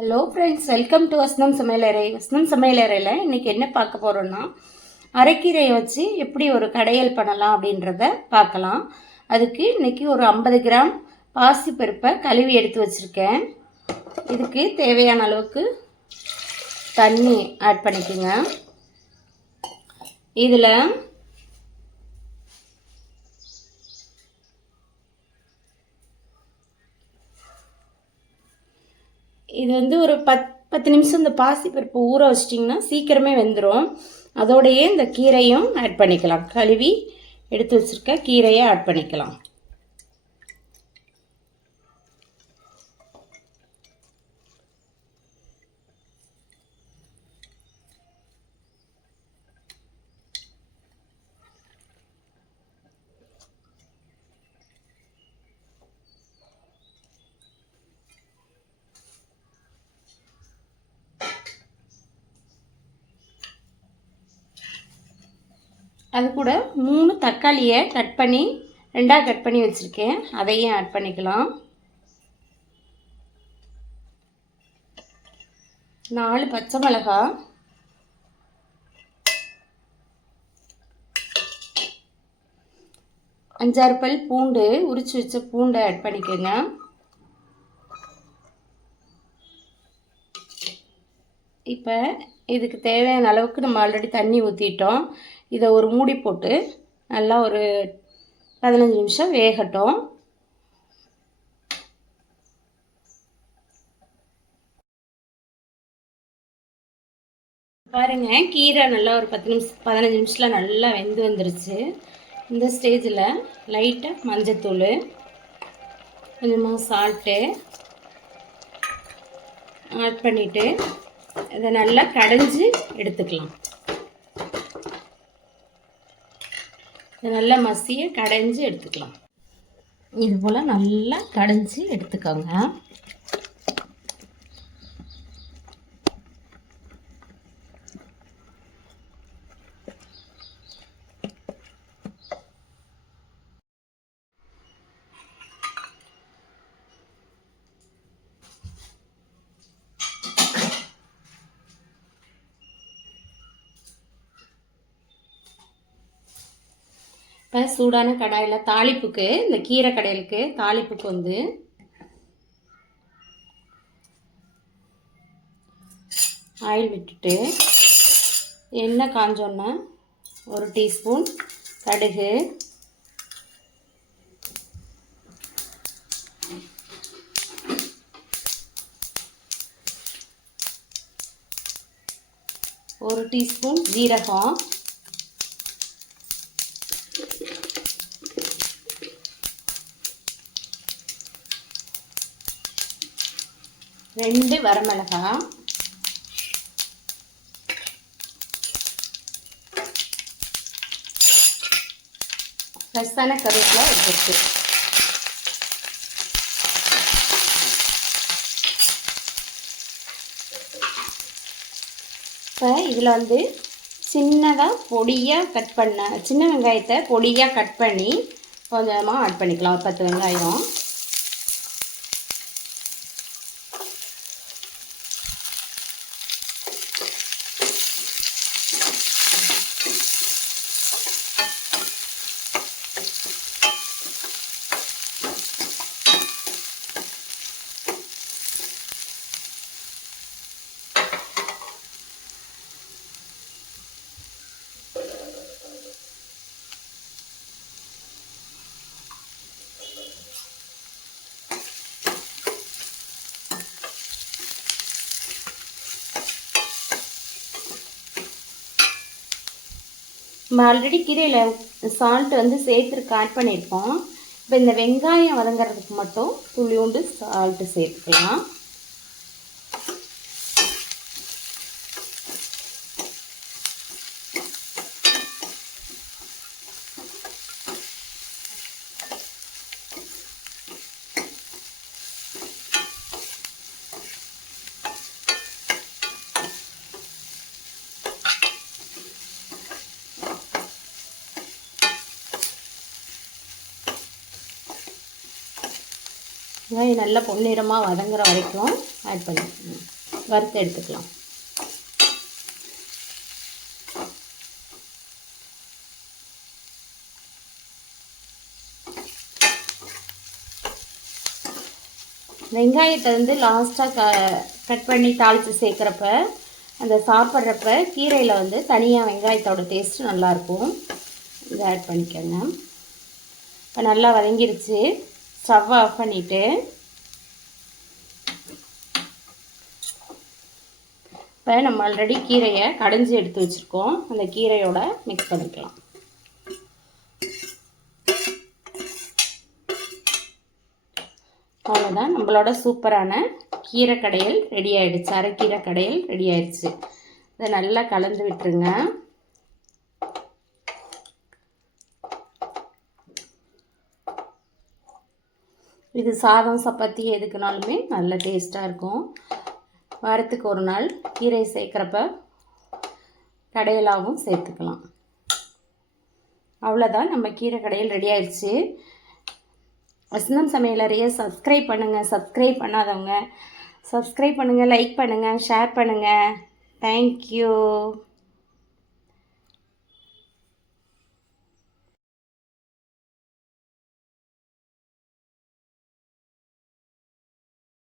Hello friends, welcome to வசனம் சமையலறை. வசனம் சமையலறையில் இன்றைக்கி என்ன பார்க்க போகிறோன்னா, அரைக்கீரையை வச்சு எப்படி ஒரு கடையல் பண்ணலாம் அப்படின்றத பார்க்கலாம். அதுக்கு இன்றைக்கி ஒரு 50 கிராம் பாசிப்பருப்பை கழுவி எடுத்து வச்சுருக்கேன். இதுக்கு தேவையான அளவுக்கு தண்ணி ஆட் பண்ணிக்கோங்க. இதில் இது ஒரு 10 நிமிஷம் இந்த பாசிப்பருப்பு ஊற வச்சிட்டிங்கன்னா சீக்கிரமே வெந்துடும். அதோடையே இந்த கீரையும் ஆட் பண்ணிக்கலாம். கழுவி எடுத்து வச்சுருக்க கீரையை ஆட் பண்ணிக்கலாம். அது கூட 3 தக்காளியை கட் பண்ணி 2ஆக கட் பண்ணி வச்சுருக்கேன். அதையும் ஆட் பண்ணிக்கலாம். 4 பச்சை மிளகாய், 5-6 பல் பூண்டு, உரிச்சு வச்ச பூண்டை ஆட் பண்ணிக்கோங்க. இப்போ இதுக்கு தேவையான அளவுக்கு நம்ம ஆல்ரெடி தண்ணி ஊற்றிட்டோம். இதை ஒரு மூடி போட்டு நல்லா ஒரு 15 நிமிஷம் வேகட்டும். பாருங்கள், கீரை நல்லா ஒரு 15 நிமிஷத்தில் நல்லா வெந்து வந்துருச்சு. இந்த ஸ்டேஜில் லைட்டாக மஞ்சத்தூள், கொஞ்சமாக சால்ட்டு ஆட் பண்ணிவிட்டு இதை நல்லா கடைஞ்சி எடுத்துக்கலாம். இதை நல்லா மசிய கடைஞ்சி எடுத்துக்கலாம். இது போல் நல்லா கடைஞ்சி எடுத்துக்கோங்க. இப்போ சூடான கடாயில் தாளிப்புக்கு, இந்த கீரை கடையிலுக்கு தாளிப்புக்கு ஆயில் விட்டுட்டு எண்ணெய் காஞ்சோன்னா 1 டீஸ்பூன் கடுகு, ஒரு டீஸ்பூன் ஜீரகம், ரெண்டு வரமிளகாய், ஃப்ரெஷ்ஷான கருவேப்பிலை எடுத்துருக்கு. இப்போ இதில் சின்னதாக பொடியாக கட் பண்ண சின்ன வெங்காயத்தை பொடியாக கட் பண்ணி கொஞ்சமாக ஆட் பண்ணிக்கலாம். ஒரு 10 வெங்காயம். நம்ம ஆல்ரெடி கீரையில் சால்ட்டு சேர்த்துருக்கு, ஆட் பண்ணியிருப்போம். இப்போ இந்த வெங்காயம் வதங்கிறதுக்கு மட்டும் துளியோண்டு சால்ட்டு சேர்த்துக்கலாம். வெங்காயம் நல்லா பொன்னிறமாக வதங்குற வரைக்கும் ஆட் பண்ணி வறுத்து எடுத்துக்கலாம். வெங்காயத்தை வந்து லாஸ்ட்டாக கட் பண்ணி தாளித்து சேர்க்குறப்ப அந்த சாப்பிட்றப்ப கீரையில் வந்து தனியாக வெங்காயத்தோட டேஸ்ட்டு நல்லாயிருக்கும். இதை ஆட் பண்ணிக்கோங்க. இப்போ நல்லா வதங்கிருச்சு. ஸ்டவ் ஆஃப் பண்ணிவிட்டு இப்போ நம்ம ஆல்ரெடி கீரையை கடைஞ்சி எடுத்து வச்சுருக்கோம். அந்த கீரையோட மிக்ஸ் பண்ணிக்கலாம். அவ்வளோதான், நம்மளோட சூப்பரான கீரை கடையல் ரெடி ஆகிடுச்சு. அரைக்கீரை கடையல் ரெடி ஆயிடுச்சு. இதை நல்லா கலந்து விட்டுருங்க. இது சாதம் சப்பாத்தி எதுக்குனாலுமே நல்ல டேஸ்ட்டாக இருக்கும். வாரத்துக்கு ஒரு நாள் கீரை சேர்க்குறப்ப கடையலாகவும் சேர்த்துக்கலாம். அவ்வளோதான், நம்ம கீரை கடையல் ரெடி ஆயிடுச்சு. வசந்தம் சமையலறையை சப்ஸ்கிரைப் பண்ணுங்கள். சப்ஸ்கிரைப் பண்ணாதவங்க சப்ஸ்கிரைப் பண்ணுங்கள், லைக் பண்ணுங்கள், ஷேர் பண்ணுங்கள். தேங்க்யூ.